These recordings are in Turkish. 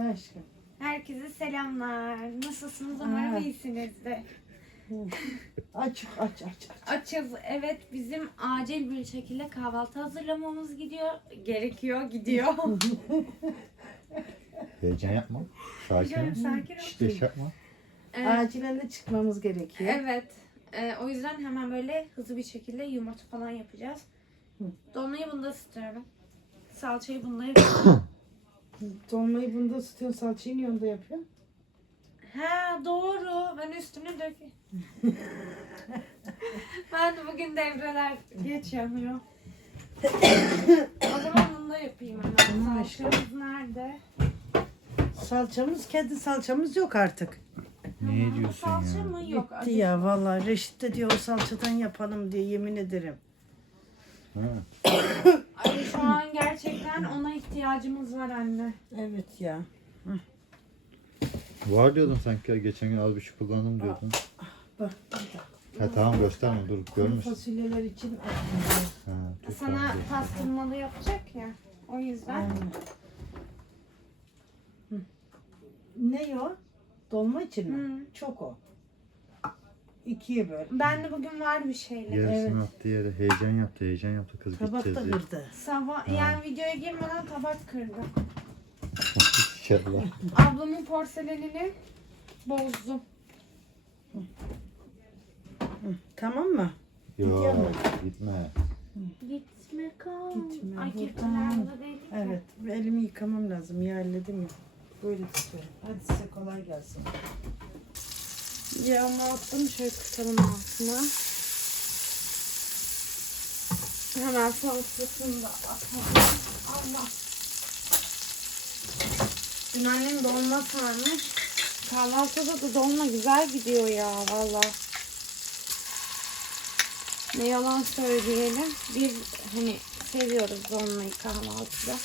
Ha aşkım. Herkese selamlar. Nasılsınız? Umarım iyisinizdir. Aç aç aç aç. Açız. Evet bizim acil bir şekilde kahvaltı hazırlamamız gidiyor. Gerekiyor. Gidiyor. Heyecan yapma. Sakin ol. Sakin ol. Şiddet yapma. Ee, Acilen de çıkmamız gerekiyor. evet. Ee, o yüzden hemen böyle hızlı bir şekilde yumurta falan yapacağız. Hı. Dolmayı bunda ısıtıyorum. Salçayı bunda yapıyorum. Dolmayı bunda ısıtıyorsun, salçayı niye onda yapıyorsun? ha doğru. Ben üstüne dökeyim. ben de bugün devreler geç yanıyor. o zaman bunu da yapayım hemen. Tamam aşkım. Salçamız nerede? Salçamız, kendi salçamız yok artık. Ne diyorsun Salça ya? mı? Yok. Bitti acı- ya vallahi Reşit de diyor o salçadan yapalım diye yemin ederim. Ha. Ay şu an gerçekten ona ihtiyacımız var anne. Evet ya. Var diyordun sanki geçen gün az bir şey kullandım diyordun. Bak bir dakika. Ha tamam gösterme dur Kuru görmüşsün. fasulyeler için Ha, Sana dur. pastırmalı yapacak ya. O yüzden. Aynen. Hı. Ne o? Dolma için mi? Hı. Çok o. İkiye böl. Ben de bugün var bir şeyler. Yarısını Evet. attı yere heyecan yaptı heyecan yaptı kız Tabak da gideceğiz diye. kırdı. Sabah yani videoya girmeden tabak kırdım. İnşallah. Ablamın porselenini bozdum. Hı. Tamam mı? Yok Gidiyor mu? gitme. Gitme kal. Gitme, Ay buradan. kirpiler burada değil ki. Evet. Elimi yıkamam lazım. Ya halledim ya. Böyle tutuyorum. Hadi size kolay gelsin. Yağımı attım şöyle kısalım altına. Hemen salçasını da atalım. Allah. Dün annem dolma sarmış. Kahvaltıda da dolma güzel gidiyor ya valla. Ne yalan söyleyelim. Biz hani seviyoruz dolmayı kahvaltıda.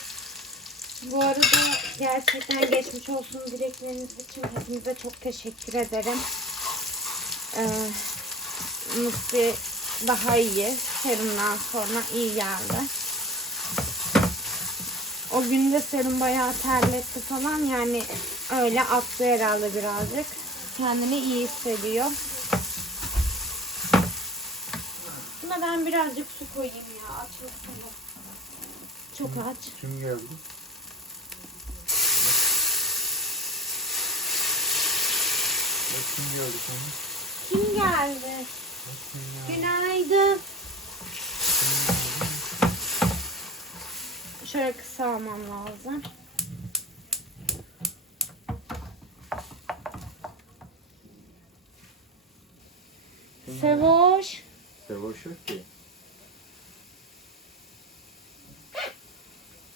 Bu arada gerçekten geçmiş olsun dilekleriniz için hepinize çok teşekkür ederim. Musti daha iyi. Serumdan sonra iyi geldi. O gün de serum bayağı terletti falan yani öyle attı herhalde birazcık. Kendini iyi hissediyor. Buna ben birazcık su koyayım ya açılsın bu. Çok aç. Kim geldi? Kim geldi sana? Kim geldi? Günaydın. Şöyle kısa almam lazım. Sevoş. Sevoş yok ki.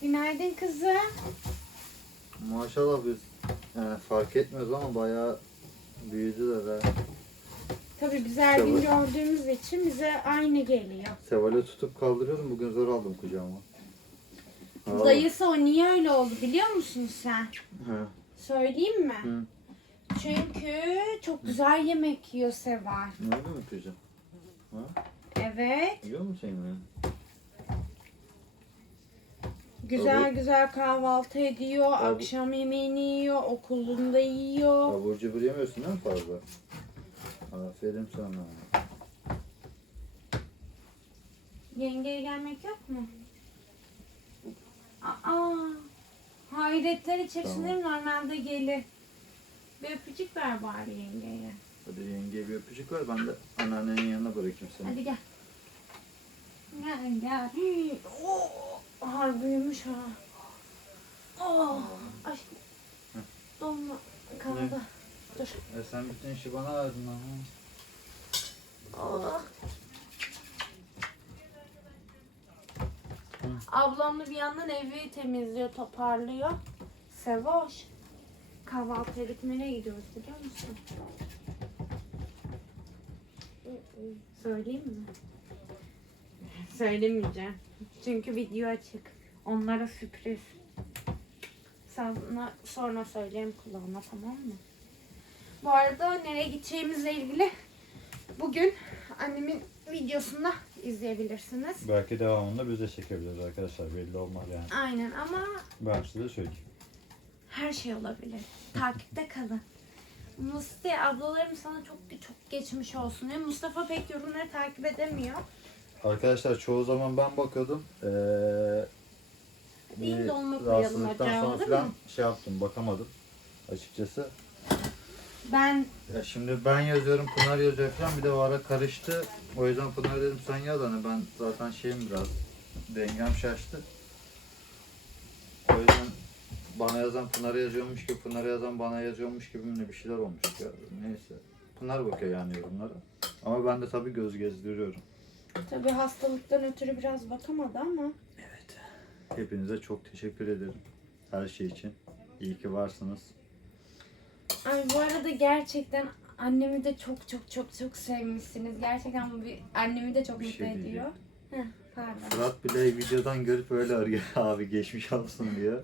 Günaydın kızım. Maşallah biz yani fark etmiyoruz ama bayağı büyüdüler ha. Tabii biz her gün gördüğümüz için bize aynı geliyor. Seval'e tutup kaldırıyordum bugün zor aldım kucağıma. Vallahi. Dayısı o niye öyle oldu biliyor musun sen? He. Söyleyeyim mi? Hı. Çünkü çok güzel yemek yiyor Seval. Ne oldu mu kızım? Ha? Evet. Yiyor mu sen ya? Güzel Tabii. güzel kahvaltı ediyor, Tabii. akşam yemeğini yiyor, okulunda yiyor. Abur cubur yemiyorsun değil mi fazla? Aferin sana. Yengeye gelmek yok mu? Aa, hayretler içerisinde normalde gelir. Bir öpücük ver bari yengeye. Hadi yengeye bir öpücük ver ben de anneannenin yanına bırakayım seni. Hadi gel. Gel gel. Oh, har büyümüş ha. Oh, ay. Donma kaldı. Dur. E sen bütün işi bana verdin ama. Oh. Ablam da bir yandan evi temizliyor, toparlıyor. Sevoş. Kahvaltıya gitmeye gidiyoruz biliyor musun? Söyleyeyim mi? Söylemeyeceğim. Çünkü video açık. Onlara sürpriz. Sana sonra söyleyeyim kulağına tamam mı? Bu arada nereye gideceğimizle ilgili bugün annemin videosunda izleyebilirsiniz. Belki devamında biz de çekebiliriz arkadaşlar belli olmaz yani. Aynen ama Ben size söyleyeyim. Her şey olabilir. Takipte kalın. Musti ablalarım sana çok çok geçmiş olsun. Ya Mustafa pek yorumları takip edemiyor. Arkadaşlar çoğu zaman ben bakıyordum. Ee, Bir bir dolma koyalım rahatsızlıktan sonra değil falan şey yaptım bakamadım açıkçası. Ben Ya şimdi ben yazıyorum Pınar yazıyor falan bir de o ara karıştı. O yüzden Pınar dedim sen yaz hani ben zaten şeyim biraz dengem şaştı. O yüzden bana yazan Pınar'a yazıyormuş gibi Pınar'a yazan bana yazıyormuş gibi mi ne bir şeyler olmuş ya. Neyse. Pınar bakıyor yani yorumlara. Ama ben de tabii göz gezdiriyorum. tabii hastalıktan ötürü biraz bakamadı ama Hepinize çok teşekkür ederim. Her şey için. İyi ki varsınız. Ay bu arada gerçekten annemi de çok çok çok çok sevmişsiniz. Gerçekten bu bir annemi de çok Bir mutlu şey ediyor. diyeceğim. Heh, pardon. Fırat bile videodan görüp öyle arıyor abi geçmiş olsun diyor.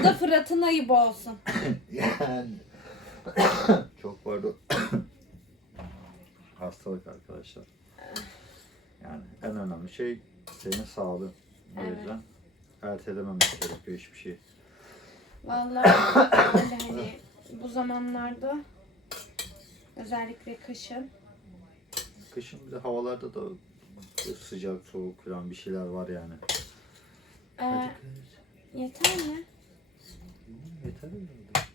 Bu da Fırat'ın ayıbı olsun. Yani çok pardon. Hastalık arkadaşlar. Yani en önemli şey senin sağlığın. O Evet. yüzden ertelememek gerekiyor hiçbir şey. Vallahi öyle hani bu zamanlarda özellikle kışın Kışın bir de havalarda da sıcak soğuk falan bir şeyler var yani. Ee, yeter mi? Yeter herhalde.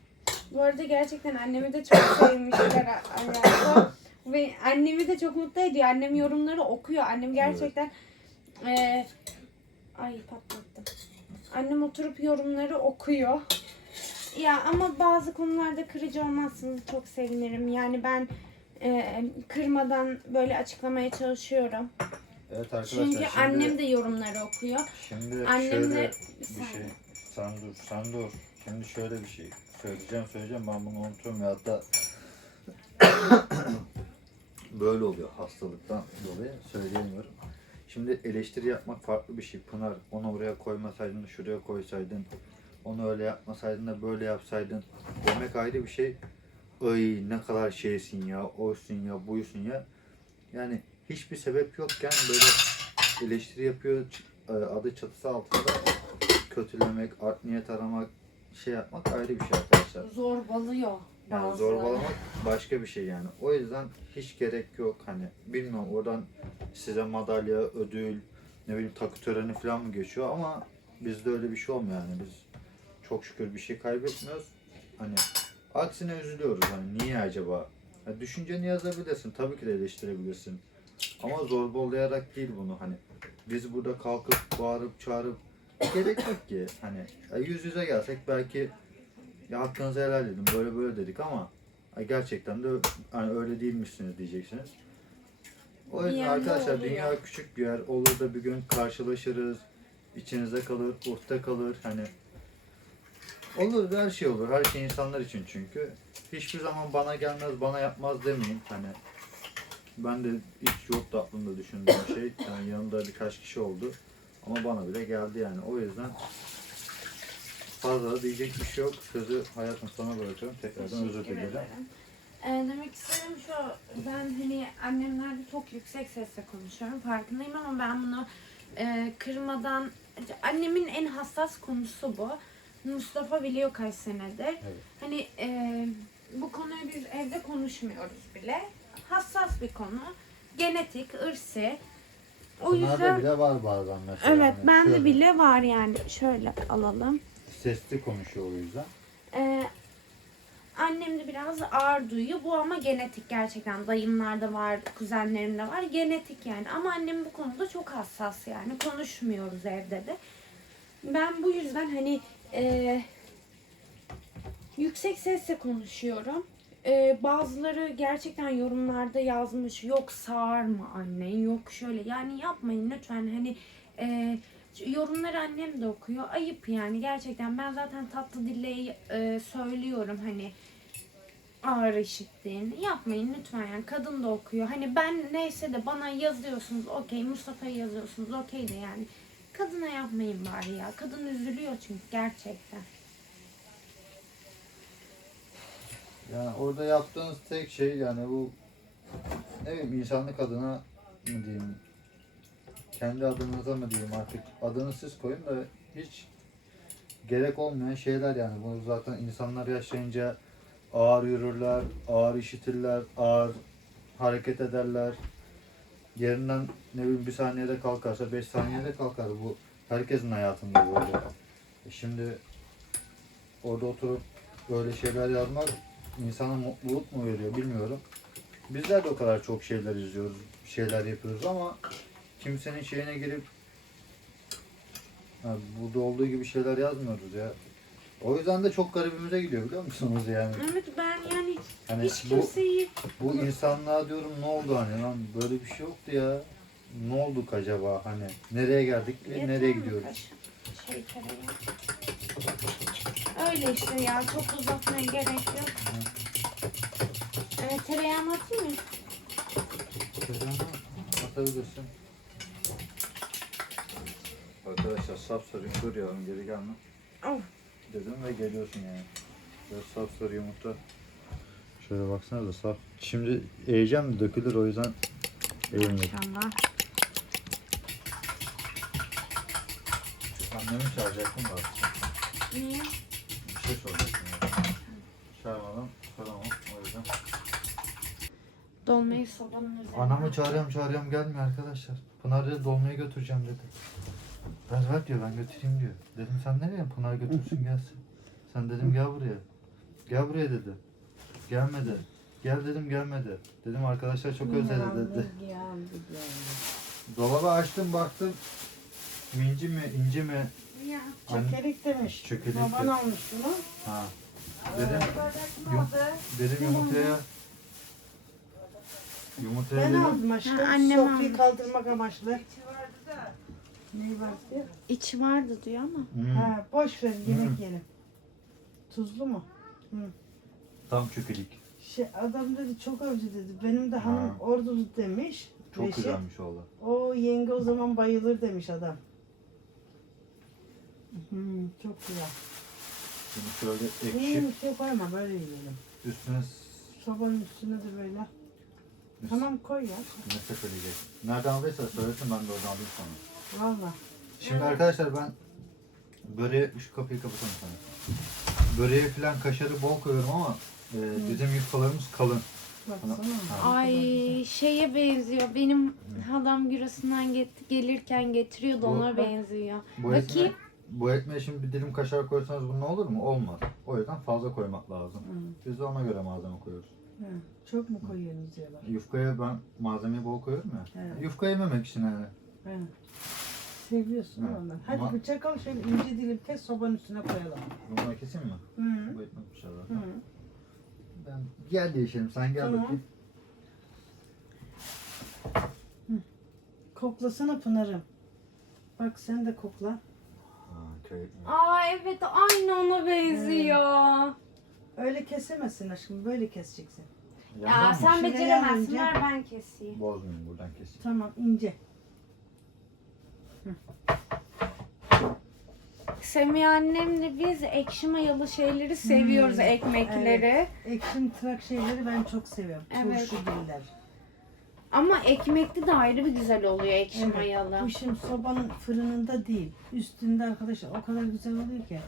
Bu arada gerçekten annemi de çok sevmişler hayatım. Ve annemi de çok mutlu ediyor. Annem yorumları okuyor. Annem gerçekten eee, ay patlattım. Annem oturup yorumları okuyor. Ya ama bazı konularda kırıcı olmazsınız çok sevinirim. Yani ben eee, kırmadan böyle açıklamaya çalışıyorum. Evet arkadaşlar Çünkü şimdi, annem de yorumları okuyor. şimdi annem şöyle de- bir şey. Sen dur, sen dur. Şimdi şöyle bir şey. Söyleyeceğim söyleyeceğim ben bunu unutuyorum ya hatta böyle oluyor hastalıktan dolayı söyleyemiyorum. Şimdi eleştiri yapmak farklı bir şey. Pınar onu oraya koymasaydın şuraya koysaydın. Onu öyle yapmasaydın da böyle yapsaydın. Demek ayrı bir şey. Ay ne kadar şeysin ya, oysun ya, buysun ya. Yani hiçbir sebep yokken böyle eleştiri yapıyor e, adı çatısı altında kötülemek, art niyet aramak, şey yapmak ayrı bir şey arkadaşlar. Zorbalıyor Yani zorbalamak başka bir şey yani. O yüzden hiç gerek yok hani bilmiyorum oradan size madalya, ödül, ne bileyim takı töreni falan mı geçiyor ama bizde öyle bir şey olmuyor yani biz çok şükür bir şey kaybetmiyoruz. Hani aksine üzülüyoruz hani niye acaba? Ya düşünceni yazabilirsin tabii ki de eleştirebilirsin. Ama zorbalayarak değil bunu hani biz burada kalkıp bağırıp çağırıp gerek yok ki hani ya yüz yüze gelsek belki ya hakkınızı helal edin böyle böyle dedik ama gerçekten de hani öyle değilmişsiniz diyeceksiniz. O yüzden arkadaşlar oluyor. dünya küçük bir yer. Olur da bir gün karşılaşırız. içinize kalır, urtta kalır hani. Olur her şey olur. Her şey insanlar için çünkü. Hiçbir zaman bana gelmez, bana yapmaz demeyin. Hani ben de hiç yoktu aklımda düşündüğüm şey. Yani yanımda birkaç kişi oldu. Ama bana bile geldi yani. O yüzden fazla da diyecek bir şey yok. Sözü hayatım sana bırakıyorum. Tekrardan özür dilerim. Ee, demek istediğim şu, ben hani annemlerle çok yüksek sesle konuşuyorum farkındayım ama ben bunu e, kırmadan, annemin en hassas konusu bu. Mustafa biliyor kaç senedir. Evet. Hani e, bu konuyu biz evde konuşmuyoruz bile. Hassas bir konu. Genetik, ırsi. O Pınar'da yüzden bile var bazen mesela. evet Hani bende şöyle bile var yani. Şöyle alalım. Sesli konuşuyor o yüzden. Ee, annem de biraz ağır duyuyor. Bu ama genetik gerçekten. Dayımlarda var, kuzenlerimde var. Genetik yani. Ama annem bu konuda çok hassas yani. Konuşmuyoruz evde de. Ben bu yüzden hani e, yüksek sesle konuşuyorum. E, bazıları gerçekten yorumlarda yazmış yok sağır mı annen yok şöyle yani yapmayın lütfen hani e, yorumları annem de okuyor. Ayıp yani gerçekten. Ben zaten tatlı dille e, söylüyorum hani ağır işittiğini yapmayın lütfen yani kadın da okuyor. Hani ben neyse de bana yazıyorsunuz okey. Mustafa'ya yazıyorsunuz okey de yani. Kadına yapmayın bari ya. Kadın üzülüyor çünkü gerçekten. Yani orada yaptığınız tek şey yani bu ne bileyim insanlık adına mı diyeyim kendi adınıza mı diyeyim artık adını siz koyun da hiç gerek olmayan şeyler yani. Bu zaten insanlar yaşayınca ağır yürürler, ağır işitirler, ağır hareket ederler. Yerinden ne bileyim bir saniyede kalkarsa beş saniyede kalkar. Bu herkesin hayatında böyle. E şimdi orada oturup böyle şeyler yazmak insana mutluluk mu veriyor bilmiyorum. Bizler de o kadar çok şeyler izliyoruz, şeyler yapıyoruz ama kimsenin şeyine girip ha, burada olduğu gibi şeyler yazmıyoruz ya. O yüzden de çok garibimize gidiyor biliyor musunuz yani? Evet ben yani Hani hiç bu kimseyi bu insanlığa diyorum ne oldu hani lan böyle bir şey yoktu ya. Ne olduk acaba hani nereye geldik ve nereye gidiyoruz? Şey tereyağı. Öyle işte ya çok uzatmaya gerek yok. Evet tereyağını atayım mı? Atabilirsin. Arkadaşlar sap sarı dur yavrum geri gelme. Of. Dedim ve geliyorsun yani. Biraz sap sarı yumurta. Şöyle baksana da sap. Şimdi eğeceğim de dökülür o yüzden eğilmedim. İnşallah. Annemi çağıracaktım da Niye? bir şey soracaktım. ya. Çağırmadan soramam o yüzden. Dolmayı sobanın üzerine. Anamı çağırıyorum çağırıyorum gelmiyor arkadaşlar. Pınar dedi dolmaya götüreceğim dedi. Ver ver diyor ben götüreyim diyor. Dedim sen nereye Pınar götürsün gelsin. Sen dedim gel buraya. Gel buraya dedi. Gelmedi. Gel dedim gelmedi. Dedim arkadaşlar çok özledi dedi. Dolabı açtım baktım. Minci mi inci mi? Çökelik demiş. Çökelik Baban de- almış bunu. Ha. Dedim, yum, dedim yumurtaya yumurtaya Ben dedim. aldım aşkım. Ha, annem Sofrayı almış. kaldırmak amaçlı. Ne var? İçi vardı diyor ama. Hmm, Ha, boş ver yemek Hı. yiyelim. Tuzlu mu? tam çökelik. Şey, adam dedi çok avcı dedi. Benim de hanım Ha. ordulu demiş. Çok Reşit. güzelmiş oğlan. O yenge o zaman bayılır demiş adam. Hmm, çok güzel. Şimdi şöyle ekşi şey koyma böyle yiyelim. üstüne Sobanın üstüne de böyle. Üst- Tamam koy ya. Ne söyleyecek? Nereden aldıysa söylesin ben de oradan alayım sana. Valla. Şimdi arkadaşlar ben böreğe şu kapıyı kapatalım sana. Böreğe falan kaşarı bol koyuyorum ama e, bizim yufkalarımız kalın. Baksana. Ha. Ay şeye benziyor. Benim halam Giresun'dan get- gelirken getiriyordu ona bak. benziyor. Bu Bakayım. ekmeğe, bu ekmeğe şimdi bir dilim kaşar koysanız bu ne olur mu? Olmaz. O yüzden fazla koymak lazım. Hı, Biz de ona göre malzeme koyuyoruz. hı. Çok mu koyuyorsunuz diyorlar. Yufkaya ben malzemeyi bol koyuyorum ya. Evet. Yufka yememek için yani. Seviyorsun ondan. Hadi Ma- bıçak al şöyle ince dilim kes sobanın üstüne koyalım. Bunları keseyim mi? Hı. Bu ekmek bir şey var. Hı. Ben gel değişelim sen gel Tamam. bakayım. Koklasana Pınar'ım. Bak sen de kokla. Aa, köy. Aa evet aynı ona benziyor. Öyle kesemezsin aşkım. Böyle keseceksin. Yandan Ya mı? sen Şuraya beceremezsin. Ver ben keseyim. Bozmayayım buradan keseyim. Tamam ince. Semih annemle biz ekşi mayalı şeyleri seviyoruz Hmm, ekmekleri. Ekşim tırak şeyleri ben çok seviyorum. Evet. Turşu giller. Ama ekmekli de ayrı bir güzel oluyor ekşi Evet. mayalı. Bu şimdi sobanın fırınında değil. Üstünde arkadaşlar o kadar güzel oluyor ki.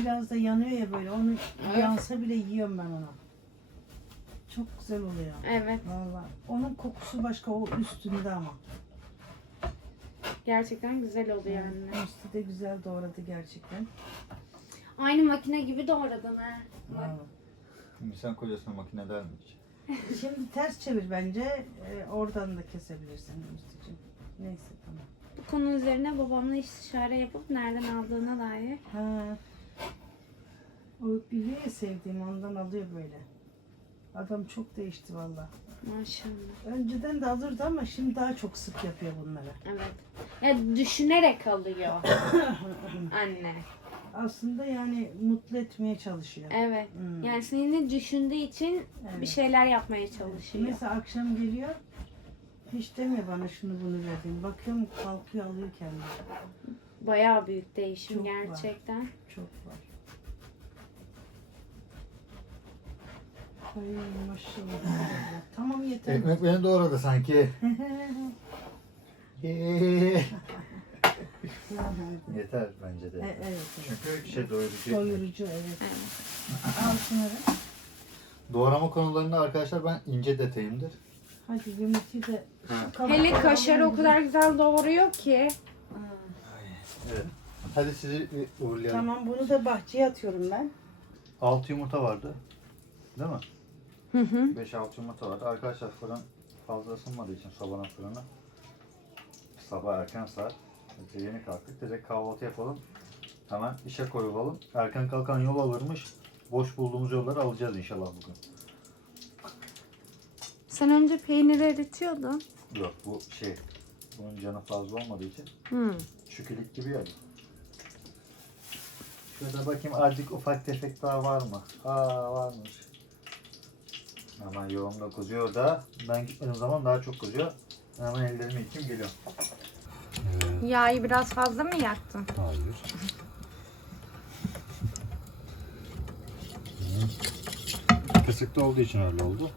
Biraz da yanıyor ya böyle. Onu Evet. yansa bile yiyorum ben onu. Çok güzel oluyor. Evet Vallahi. Onun kokusu başka o üstünde ama. Gerçekten güzel oluyor anne. Üstü de güzel doğradı gerçekten. Aynı makine gibi doğradın ha. Vallahi. Şimdi sen kocasına makine der mi hiç? Şimdi ters çevir bence. Ee, oradan da kesebilirsin Müslücüğüm. Neyse tamam. Bu konu üzerine babamla istişare yapıp nereden aldığına dair. Ha. O biliyor ya sevdiğim ondan alıyor böyle. Adam çok değişti valla. Maşallah. Önceden de alırdı ama şimdi daha çok sık yapıyor bunları. Evet. Ya düşünerek alıyor anne. Aslında yani mutlu etmeye çalışıyor. Evet. Hmm. Yani seni düşündüğü için Evet. bir şeyler yapmaya çalışıyor. Mesela akşam geliyor. Hiç demiyor bana şunu bunu verdim. Bakıyorum kalkıyor alıyor kendini. Bayağı büyük değişim Çok var. gerçekten. Çok var. Ay maşallah. tamam yeter. Ekmek beni doğradı sanki. Yeter bence de. E, evet. evet. Çünkü şey doyurucu. Doyurucu evet. Al şunları. Doğrama konularında arkadaşlar ben ince detayımdır. Hadi yumurtayı da Ha. Hele kaşarı o kadar güzel doğruyor ki. Evet. Hadi sizi uğurlayalım. Tamam bunu da bahçeye atıyorum ben. 6 yumurta vardı. Değil mi? Hı hı. 5-6 yumurta vardı. Arkadaşlar fırın fazla ısınmadığı için sobanın fırını sabah erken saat de yeni kalktık. Direkt kahvaltı yapalım. Hemen işe koyulalım. Erken kalkan yol alırmış. Boş bulduğumuz yolları alacağız inşallah bugün. Sen önce peyniri eritiyordun. Yok bu şey bunun canı fazla olmadığı için Hı. çükülük gibi ya. Şurada bakayım azıcık ufak tefek daha var mı? Aa varmış. Hemen yoğumda kuzuyor da ben gitmediğim zaman daha çok kuzuyor. Hemen ellerimi yıkayayım geliyorum. Yağı biraz fazla mı yaktın? Hayır. Kısıkta olduğu için öyle oldu.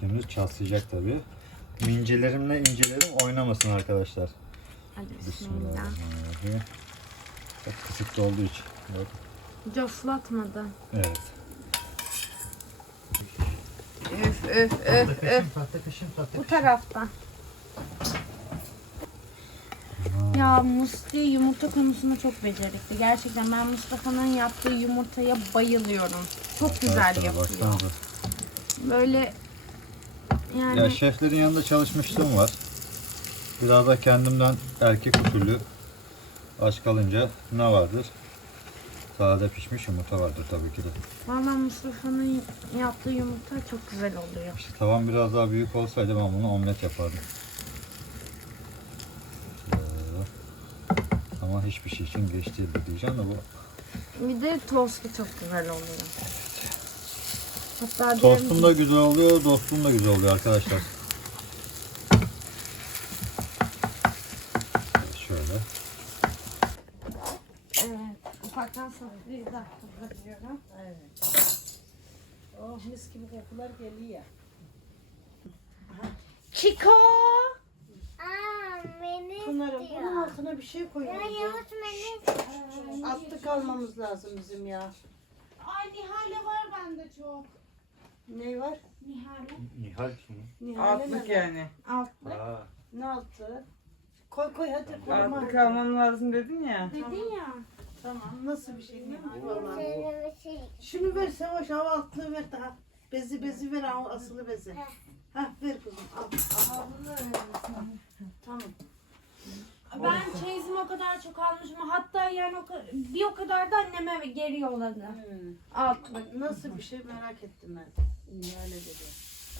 Şimdi çatlayacak tabii. Mincelerimle incelerim oynamasın arkadaşlar. Hadi bismillah. Bismillahirrahmanirrahim. Çok kısıkta olduğu için. Bak. Coflatmadı. Evet. Bu taraftan. Ya Musti yumurta konusunda çok becerikli. Gerçekten ben Mustafa'nın yaptığı yumurtaya bayılıyorum. Çok güzel yapıyor. Böyle yani Ya şeflerin yanında çalışmışlığım var. Biraz da kendimden erkek usulü aç kalınca ne vardır? Sade pişmiş yumurta vardır tabii ki de. Vallahi Mustafa'nın yaptığı yumurta çok güzel oluyor. İşte tavan biraz daha büyük olsaydı ben bunu omlet yapardım. Ee, Ama hiçbir şey için geç değildi diyeceğim de bu. Bir de tostu çok güzel oluyor. Hatta Tostum da güzel oluyor, dostum da güzel oluyor arkadaşlar. Şöyle. Evet, ufaktan salatayı da hazırlıyorum. Evet. Oh mis gibi kokular geliyor. Çiko! Aa, Pınar'ım bunun altına bir şey koyuyoruz. Ya ya. Yavuz beni Atlık almamız lazım bizim ya. Ay Nihal'e var bende çok. Ne var? Nihal'e. Nihal kim? Nihale Altlık ne? yani. Altlık. Aa, Ne altı? Koy koy hadi koyma. Altlık almam lazım dedin ya. Dedin ya. Tamam nasıl bir şey değil mi? Vallahi. Şey. Şunu ver Savaş hava altlığı ver daha. Bezi bezi ver al asılı bezi. Hah ver kızım al. al. Tamam. Ben çeyizimi o kadar çok almışım. Hatta yani o ka- bir o kadar da anneme geri yolladı. Hmm. Altlık. Nasıl bir şey merak ettim ben. Nihale dedi.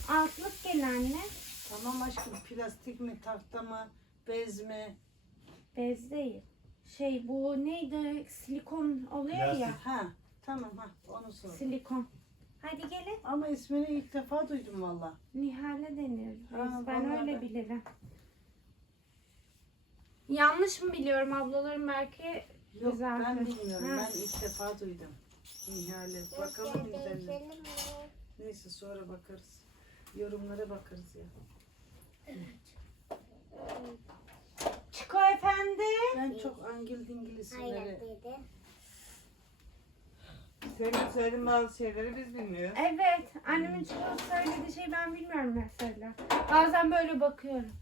Altlık gel anne. Tamam aşkım plastik mi tahta mı bez mi? Bez değil. Şey bu neydi? Silikon oluyor ya. Ha tamam ha onu sor. Silikon. Hadi gelin. Ama ismini ilk defa duydum valla. Nihale denir. Ha, ben vallahi öyle ben- bilirim. Yanlış mı biliyorum ablalarım belki Yok Güzel ben bilmiyorum. Ha. Ben ilk defa duydum. Nihale. Bakalım mi? Neyse sonra bakarız. Yorumlara bakarız ya. Çiko efendi. Ben çok angil dingil isimleri. Hayır dedi. Senin söylediğin bazı şeyleri biz bilmiyoruz. Evet. Annemin Çiko söylediği şey ben bilmiyorum mesela. Bazen böyle bakıyorum.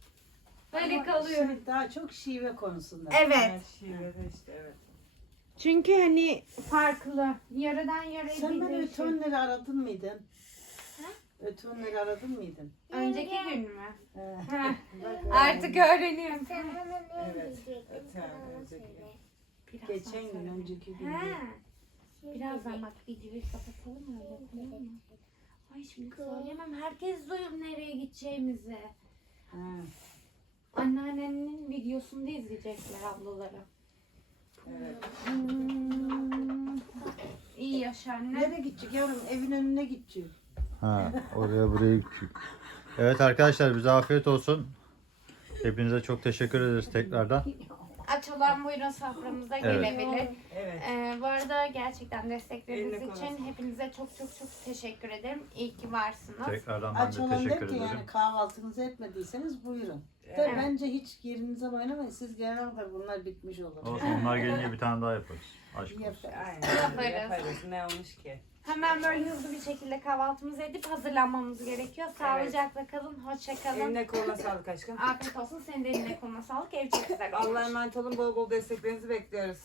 Böyle Ama kalıyorum. şey, daha çok şive konusunda. Evet. Şiveleri işte evet. Çünkü hani farklı. Yarıdan yarıya Sen bir beni değişiyor. ötönleri aradın mıydın? Ötönleri aradın mıydın? Önceki gün mü? Bak, Artık öğreniyorum. Sen bana ne Evet. diyecektin? Sen Bana önceki. söyle. Biraz Geçen gün sonra. önceki gün. Şimdi Birazdan bak videoyu kapatalım öyle tamam mı? Ay şimdi söyleyemem. Herkes duyuyor nereye gideceğimizi. Ha. Anneannenin videosunu da izleyecekler ablaları. Evet. Hmm. İyi yaşa anne. Nereye gidecek yavrum? Evin önüne gidecek. Ha, oraya buraya gittik. Evet arkadaşlar bize afiyet olsun. Hepinize çok teşekkür ederiz tekrardan. Akşam aç olan buyurun soframıza Evet. gelebilir. Evet. Ee, bu arada gerçekten destekleriniz Eline için hepinize çok çok çok teşekkür ederim. İyi ki varsınız. Tekrardan ben Aç de olan der teşekkür ki ederim. yani kahvaltınızı etmediyseniz buyurun. De Evet. bence hiç yerinize oynamayın. Siz gelene kadar bunlar bitmiş olur. Olsun onlar gelince bir tane daha yaparız. Aşk olsun. Yaparız. Aynen. Yaparız. Yaparız. Ne olmuş ki? Hemen böyle hızlı bir şekilde kahvaltımızı edip hazırlanmamız gerekiyor. Sağlıcakla kalın, hoşça kalın. Eline koluna sağlık aşkım. Afiyet olsun. Senin de eline koluna sağlık. Ev çok güzel olmuş. Allah'a emanet olun. Bol bol desteklerinizi bekliyoruz.